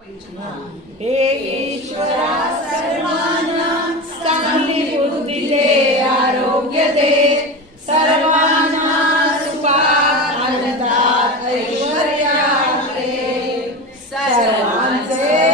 हे ईश्वरा सर्वांना चांगली बुद्धी दे, आरोग्य दे, सर्वांना सुखात आनंदात ऐश्वर्यात दे, सर्वांचे